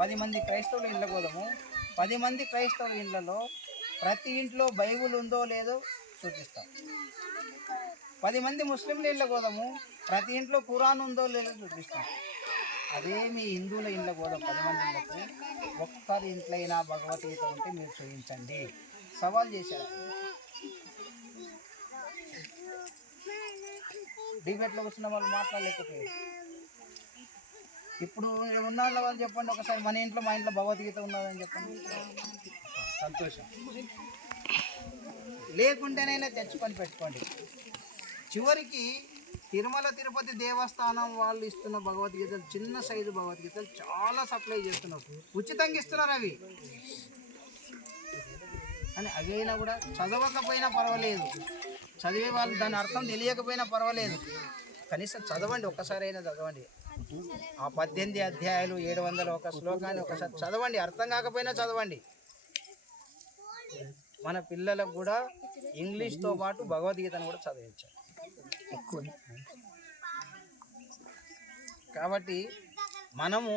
పది మంది క్రైస్తవుల ఇళ్ళ పోదాము. పది మంది క్రైస్తవుల ఇళ్ళలో ప్రతి ఇంట్లో బైబుల్ ఉందో లేదో చూపిస్తాం. పది మంది ముస్లింల ఇళ్ళ పోదాము. ప్రతి ఇంట్లో ఖురాన్ ఉందో లేదో చూపిస్తాం. అదే మీ హిందువుల ఇళ్ళ పోదాం పది మంది ఇళ్ళకు. ఒక్కరి ఇంట్లో అయినా భగవద్గీత ఉంటే మీరు చూపించండి. సవాల్ చేశారు. డిబేట్లో వచ్చిన వాళ్ళు మాట్లాడలేకపోయారు. ఇప్పుడు ఉన్న వాళ్ళు చెప్పండి ఒకసారి మన ఇంట్లో మా ఇంట్లో భగవద్గీత ఉన్నదని చెప్పండి. సంతోషం. లేకుంటేనైనా తెచ్చుకొని పెట్టుకోండి. చివరికి తిరుమల తిరుపతి దేవస్థానం వాళ్ళు ఇస్తున్న భగవద్గీతలు చిన్న సైజు భగవద్గీతలు చాలా సప్లై చేస్తున్నారు. ఉచితంగా ఇస్తున్నారు అవి. అని అవైనా కూడా చదవకపోయినా పర్వాలేదు. చదివే వాళ్ళు దాని అర్థం తెలియకపోయినా పర్వాలేదు. కనీసం చదవండి ఒక్కసారి అయినా చదవండి. ఆ పద్దెనిమిది అధ్యాయాలు ఏడు వందల ఒక శ్లోకాన్ని ఒకసారి చదవండి అర్థం కాకపోయినా చదవండి. మన పిల్లలకు కూడా ఇంగ్లీష్తో పాటు భగవద్గీతను కూడా చదివించాలి. కాబట్టి మనము